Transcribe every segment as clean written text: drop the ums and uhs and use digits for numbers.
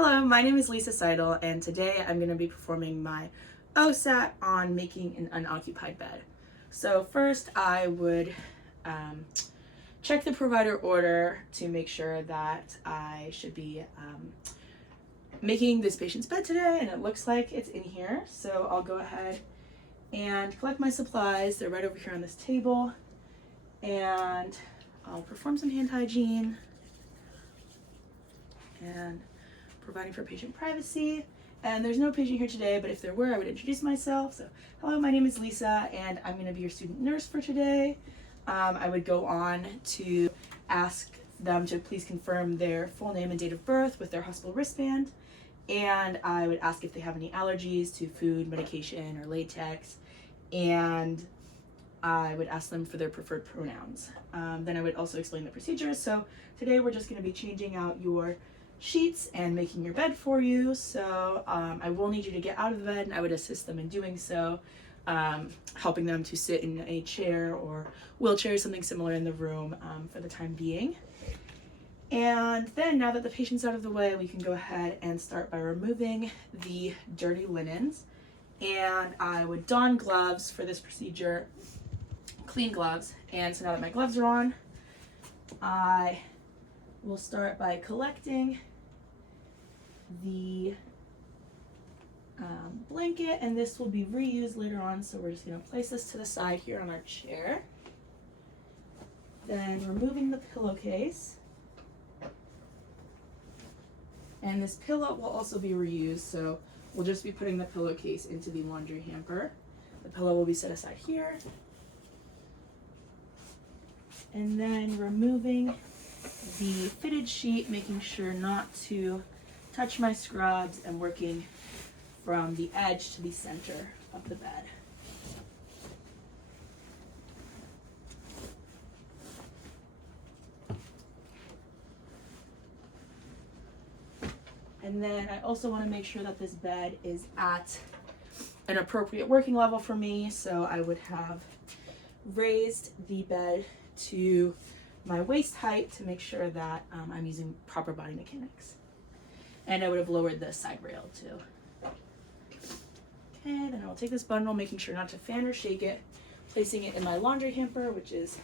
Hello, my name is Lisa Seidl, and today I'm going to be performing my OSAT on making an unoccupied bed. So first I would check the provider order to make sure that I should be making this patient's bed today, and it looks like it's in here. So I'll go ahead and collect my supplies. They're right over here on this table, and I'll perform some hand hygiene and providing for patient privacy. And there's no patient here today, but if there were, I would introduce myself. So hello, my name is Lisa, and I'm going to be your student nurse for today. I would go on to ask them to please confirm their full name and date of birth with their hospital wristband, and I would ask if they have any allergies to food, medication, or latex, and I would ask them for their preferred pronouns. Then I would also explain the procedures. So today we're just going to be changing out your sheets and making your bed for you. So I will need you to get out of the bed, and I would assist them in doing so, helping them to sit in a chair or wheelchair, something similar in the room for the time being. And then now that the patient's out of the way, we can go ahead and start by removing the dirty linens. And I would don gloves for this procedure, clean gloves. And so now that my gloves are on, I will start by collecting the blanket, and this will be reused later on, so we're just going to place this to the side here on our chair. Then removing the pillowcase, and this pillow will also be reused, so we'll just be putting the pillowcase into the laundry hamper. The pillow will be set aside here, and then removing the fitted sheet, making sure not to touch my scrubs, and working from the edge to the center of the bed. And then I also want to make sure that this bed is at an appropriate working level for me, so I would have raised the bed to my waist height to make sure that I'm using proper body mechanics. And I would have lowered the side rail too. Okay, then I'll take this bundle, making sure not to fan or shake it, placing it in my laundry hamper, which is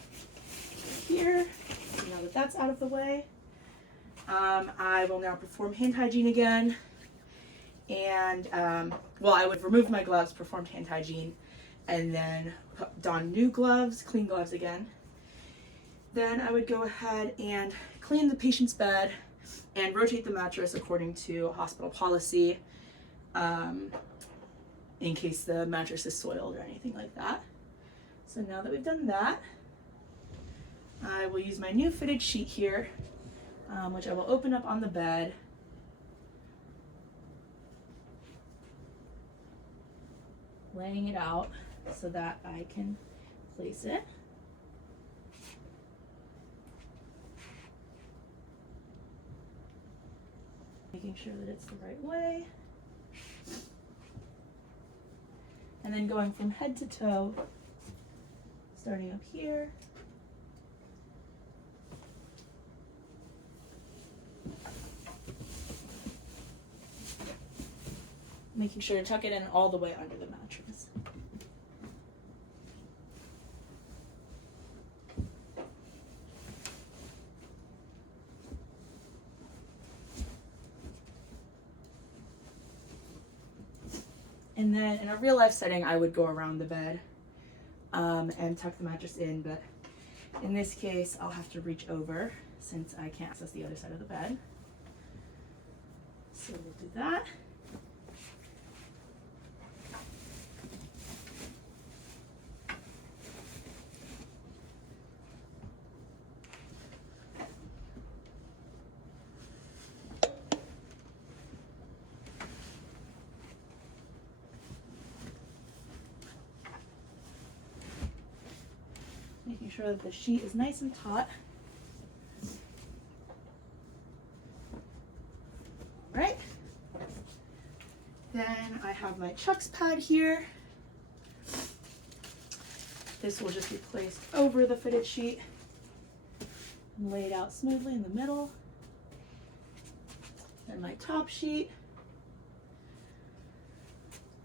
here. So now that that's out of the way, I will now perform hand hygiene again. And, I would remove my gloves, perform hand hygiene, and then don new gloves, clean gloves again. Then I would go ahead and clean the patient's bed and rotate the mattress according to hospital policy, in case the mattress is soiled or anything like that. So now that we've done that, I will use my new fitted sheet here, which I will open up on the bed. Laying it out so that I can place it. Making sure that it's the right way. And then going from head to toe, starting up here. Making sure to tuck it in all the way under the mattress. And then in a real life setting, I would go around the bed and tuck the mattress in, but in this case, I'll have to reach over since I can't access the other side of the bed. So we'll do that. Making sure that the sheet is nice and taut. All right. Then I have my Chucks pad here. This will just be placed over the fitted sheet and laid out smoothly in the middle. Then my top sheet,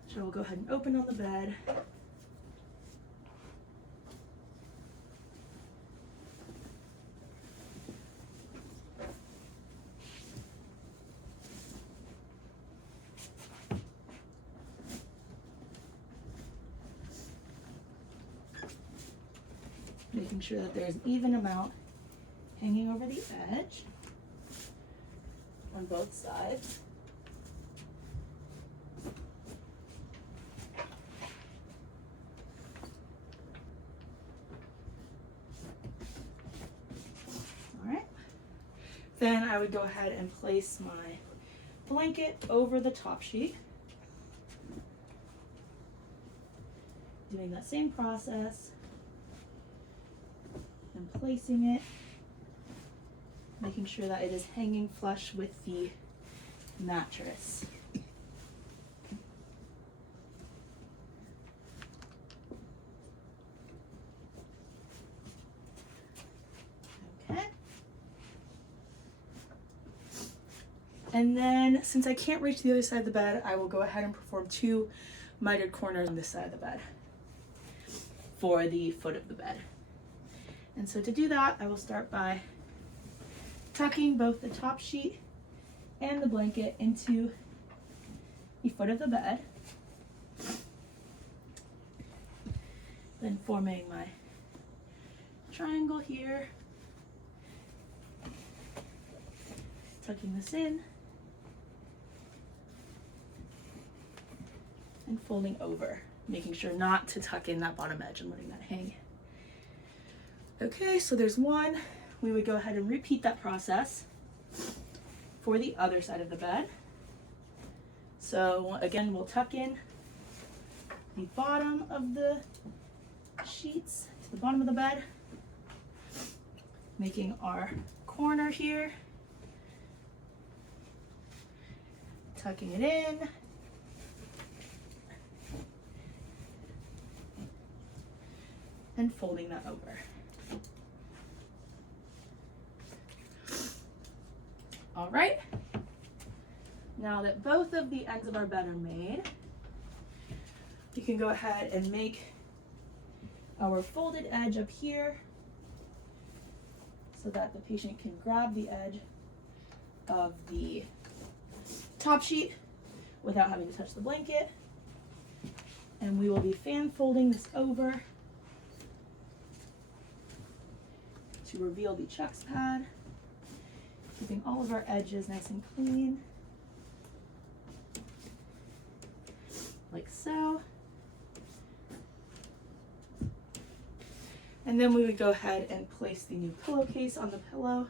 which I will go ahead and open on the bed. Making sure that there's an even amount hanging over the edge on both sides. All right. Then I would go ahead and place my blanket over the top sheet. Doing that same process. And placing it, making sure that it is hanging flush with the mattress. Okay. And then, since I can't reach the other side of the bed, I will go ahead and perform 2 mitered corners on this side of the bed for the foot of the bed. And so to do that, I will start by tucking both the top sheet and the blanket into the foot of the bed. Then forming my triangle here, tucking this in, and folding over, making sure not to tuck in that bottom edge and letting that hang. Okay, so there's one. We would go ahead and repeat that process for the other side of the bed. So again, we'll tuck in the bottom of the sheets to the bottom of the bed, making our corner here, tucking it in, and folding that over. All right, now that both of the ends of our bed are made, you can go ahead and make our folded edge up here so that the patient can grab the edge of the top sheet without having to touch the blanket. And we will be fan folding this over to reveal the chucks pad, keeping all of our edges nice and clean, like so. And then we would go ahead and place the new pillowcase on the pillow.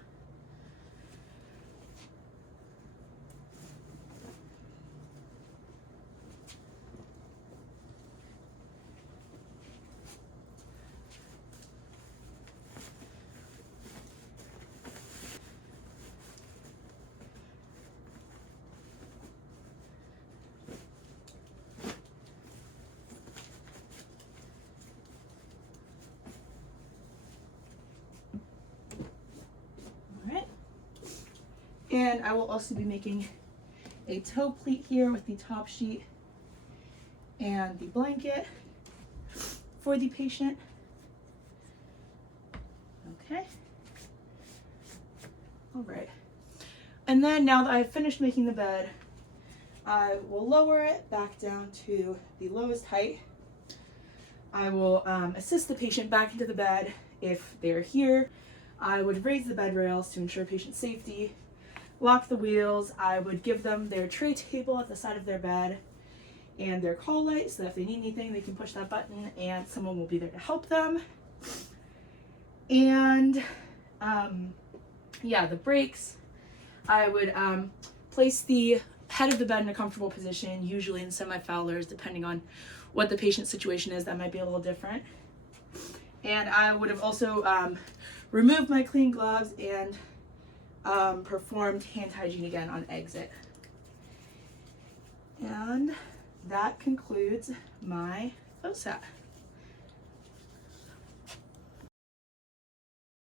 And I will also be making a toe pleat here with the top sheet and the blanket for the patient. Okay. All right. And then now that I've finished making the bed, I will lower it back down to the lowest height. I will assist the patient back into the bed if they're here. I would raise the bed rails to ensure patient safety. Lock the wheels. I would give them their tray table at the side of their bed and their call light so that if they need anything, they can push that button and someone will be there to help them. And yeah, the brakes. I would place the head of the bed in a comfortable position, usually in semi-Fowlers, depending on what the patient's situation is. That might be a little different. And I would have also removed my clean gloves and performed hand hygiene again on exit. And that concludes my OSAT.